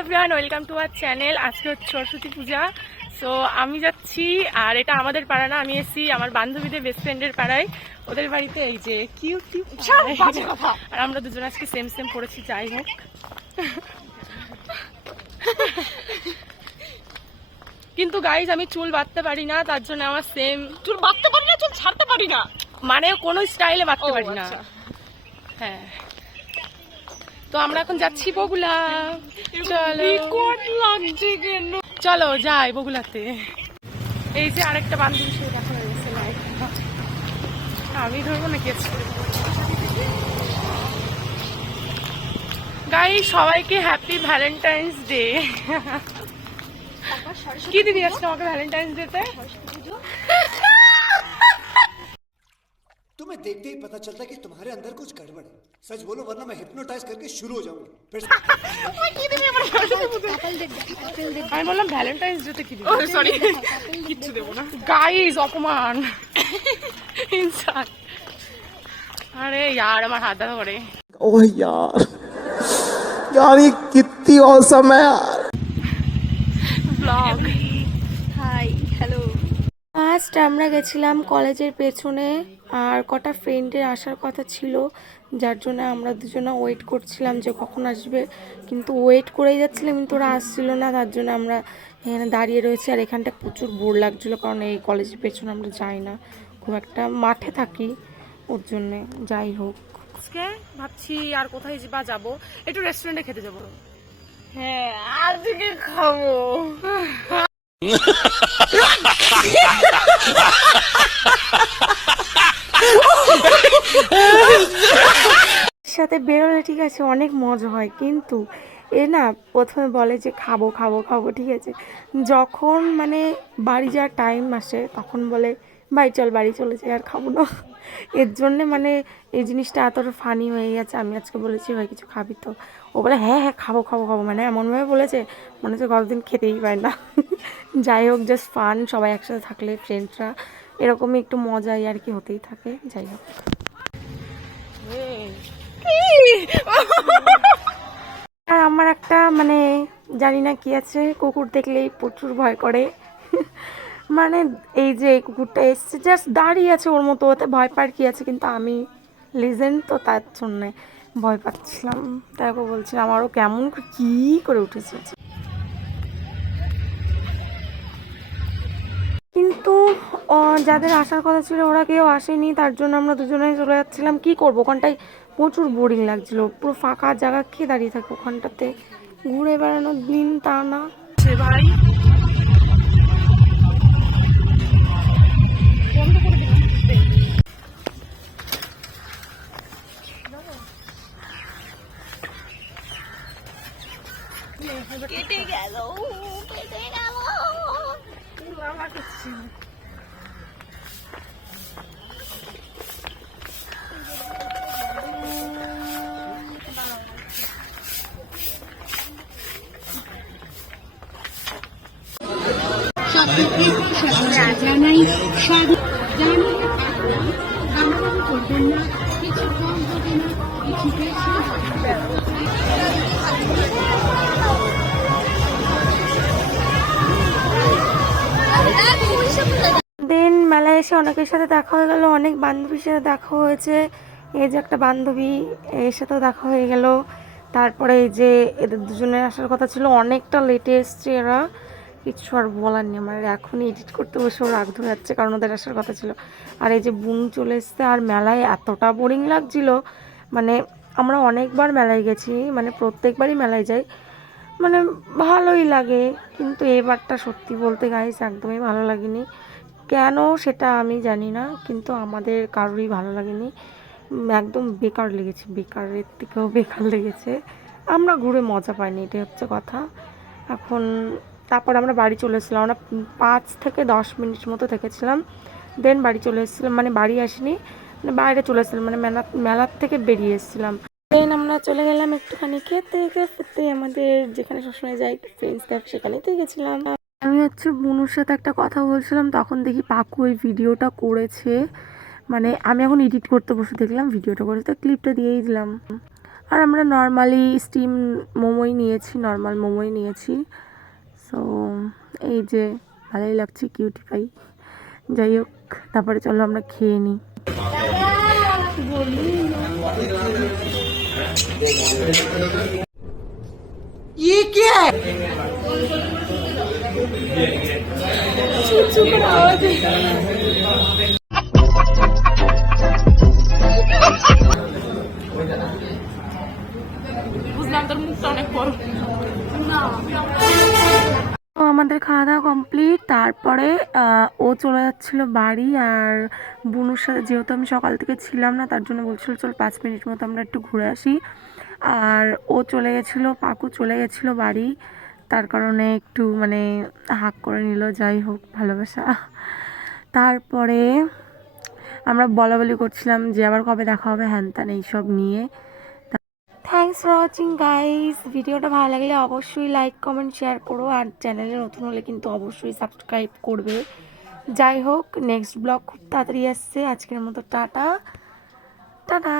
Everyone, welcome to our channel. আজকে হচ্ছে সরস্বতী পূজা। So আমি যাচ্ছি, আর এটা আমাদের পাড়া না, আমি এসেছি আমার বান্ধবীদের বেস্ট ফ্রেন্ডের পাড়ায়, ওদের বাড়িতে। এই যে কিউট কিউট, আর আমরা দুজন আজকে সেম সেম পড়েছি। যাই হোক, কিন্তু গাইজ আমি চুল বাঁধতে পারি না, তার জন্য আমার সেম চুল বাঁধতে পারি না, চুল ছাড়তে পারি না, মানে কোনো স্টাইলে বাঁধতে পারি না। হ্যাঁ, তো আমরা এখন যাচ্ছি বগুলা। চলো যাই বগুলাতে। এই যে আরেকটা বান্ধবীর সাথে দেখা হয়ে গেছে, আমি ধরবো না কেস। গাই সবাইকে হ্যাপি ভ্যালেন্টাইন্স ডে। কি দিদি আসছে আমাকে ভ্যালেন্টাইন্স ডেতে? तुम्हें देखते ही पता चलता है कि तुम्हारे अंदर कुछ गड़बड़ है। सच बोलो वरना मैं हिप्नोटाइज करके शुरू हो जाऊंगी फिर से। আমি বললাম ভ্যালেন্টাইন্স ডেতে কি দিবি? সরি, কিচ্ছু দেবো না। গাইস অপমান, ইনসাল্ট। আরে यार আমার হাত ব্যথা করে। ओह यार यार ये कितनी औसम है यार। ব্লগ। High, hello. ফার্স্ট আমরা গেছিলাম কলেজের পেছনে, আর কটা ফ্রেন্ডের আসার কথা ছিল, যার জন্য আমরা দুজনে ওয়েট করছিলাম যে কখন আসবে, কিন্তু ওয়েট করেই যাচ্ছিলাম কিন্তু ওরা আসছিল না, তার জন্য আমরা এখানে দাঁড়িয়ে রয়েছি। আর এখানটা প্রচুর বোর লাগছিলো, কারণ এই কলেজের পেছনে আমরা যাই না, খুব একটা মাঠে থাকি, ওর জন্যে। যাই হোক, আজকে ভাবছি আর কোথায় বা যাবো, একটু রেস্টুরেন্টে খেতে যাবো। হ্যাঁ, আজকে খাবো। সাথে বেরোলে ঠিক আছে অনেক মজা হয়, কিন্তু এ না প্রথমে বলে যে খাবো খাবো খাবো, ঠিক আছে, যখন মানে বাড়ি যাওয়ার টাইম আসে তখন বলে ভাই চল বাড়ি চলে যাই, আর খাবো না। এর জন্যে মানে এই জিনিসটা এতটা ফানি হয়ে গেছে। আমি আজকে বলেছি ভাই কিছু খাবি তো, ও বলে হ্যাঁ হ্যাঁ খাবো খাবো খাবো, মানে এমনভাবে বলেছে মনে হচ্ছে কতদিন খেতেই পায় না। যাই হোক, জাস্ট ফান, সবাই একসাথে থাকলে ফ্রেন্ডসরা এরকমই একটু মজাই আর কি হতেই থাকে। যাই হোক, আর আমার একটা মানে জানি না কি আছে, কুকুর দেখলেই প্রচুর ভয় করে। মানে এই যে এই কুকুরটা এসছে, জাস্ট দাঁড়িয়ে আছে ওর মতো, ওতে ভয় পার কি আছে, কিন্তু আমি লিজেন্ড তো, তার জন্যে ভয় পাচ্ছিলাম। তাই ওকে বলছিলাম আমারও কেমন কি করে উঠেছে। কিন্তু যাদের আসার কথা ছিল ওরা কেউ আসেনি, তার জন্য আমরা দুজনেই চলে যাচ্ছিলাম। কি করবো, ওখানটায় প্রচুর বোরিং লাগছিল, পুরো ফাঁকা জায়গা, কে দাঁড়িয়ে থাকে ওখানটাতে, ঘুরে বেড়ানোর দিন তা না। ভাই কেটে গেল, কেটে গেল। জানাই স্বাগত। জানি গানবাবু করবেন না, কিছু কম হবে না, কিছু বেশি হবে না। দেন মেলায় এসে অনেকের সাথে দেখা হয়ে গেল, অনেক বান্ধবীর সাথে দেখা হয়েছে। এই যে একটা বান্ধবী, এর সাথেও দেখা হয়ে গেল। তারপরে এই যে এদের দুজনের আসার কথা ছিল, অনেকটা লেটে এসছে এরা, কিছু আর বলার নেই। আমার এখনই এডিট করতে বসে ওর রাগ ধরে যাচ্ছে, কারণ ওদের আসার কথা ছিল। আর এই যে বোন চলে এসছে, আর মেলায় এতটা বোরিং লাগছিল, মানে আমরা অনেকবার মেলায় গেছি, মানে প্রত্যেকবারই মেলায় যাই, মানে ভালোই লাগে, কিন্তু এবারটা সত্যি বলতে গাইস একদমই ভালো লাগেনি। কেন সেটা আমি জানি না, কিন্তু আমাদের কারোরই ভালো লাগেনি, একদম বেকার লেগেছে, বেকারের থেকেও বেকার লেগেছে। আমরা ঘুরে মজা পাইনি, এটাই হচ্ছে কথা। এখন তারপর আমরা বাড়ি চলে এসেছিলাম, আমরা 5 থেকে 10 মিনিট মতো থেকেছিলাম, দেন বাড়ি চলে এসেছিলাম, মানে বাড়ি আসিনি, মানে বাইরে চলে এসেছিলাম, মানে মেলার থেকে বেরিয়ে এসেছিলাম। দেন আমরা চলে গেলাম একটুখানি খেতে খেতে, আমাদের যেখানে সবসময় যাই ফ্রেন্ডস ক্যাফে, সেখানেই গেছিলাম। আমি হচ্ছে বুনুর সাথে একটা কথা বলছিলাম, তখন দেখি পাকু ওই ভিডিওটা করেছে, মানে আমি এখন এডিট করতে বসে দেখলাম ভিডিওটা করেছে, তো ক্লিপটা দিয়েই দিলাম। আর আমরা নর্মালি স্টিম মোমোই নিয়েছি, নর্মাল মোমোই নিয়েছি। সো এই যে ভালোই লাগছে, কিউটি পাই। যাই হোক, তারপরে চলো আমরা খেয়ে নিই। বুঝলাম তোর মুখটা অনেক বড়। তো আমাদের খাওয়া দাওয়া কমপ্লিট। তারপরে ও চলে যাচ্ছিল বাড়ি, আর বুনুর সাথে যেহেতু আমি সকাল থেকে ছিলাম না, তার জন্য বলছিল চল 5 মিনিট মতো আমরা একটু ঘুরে আসি। আর ও চলে গেছিলো, পাকু চলে গেছিলো বাড়ি, তার কারণে একটু মানে হাক করে নিল। যাই হোক, ভালোবাসা। তারপরে আমরা বলাবলি করছিলাম যে আবার কবে দেখা হবে, হ্যান ত্যান এইসব নিয়ে। Thanks for watching guys. ভিডিওটা ভালো লাগলে অবশ্যই লাইক কমেন্ট শেয়ার করো, আর চ্যানেলে নতুন হলে কিন্তু অবশ্যই সাবস্ক্রাইব করবে। যাই হোক, নেক্সট ব্লগ খুব তাড়াতাড়ি আসছে। আজকের মতো টাটা টাটা।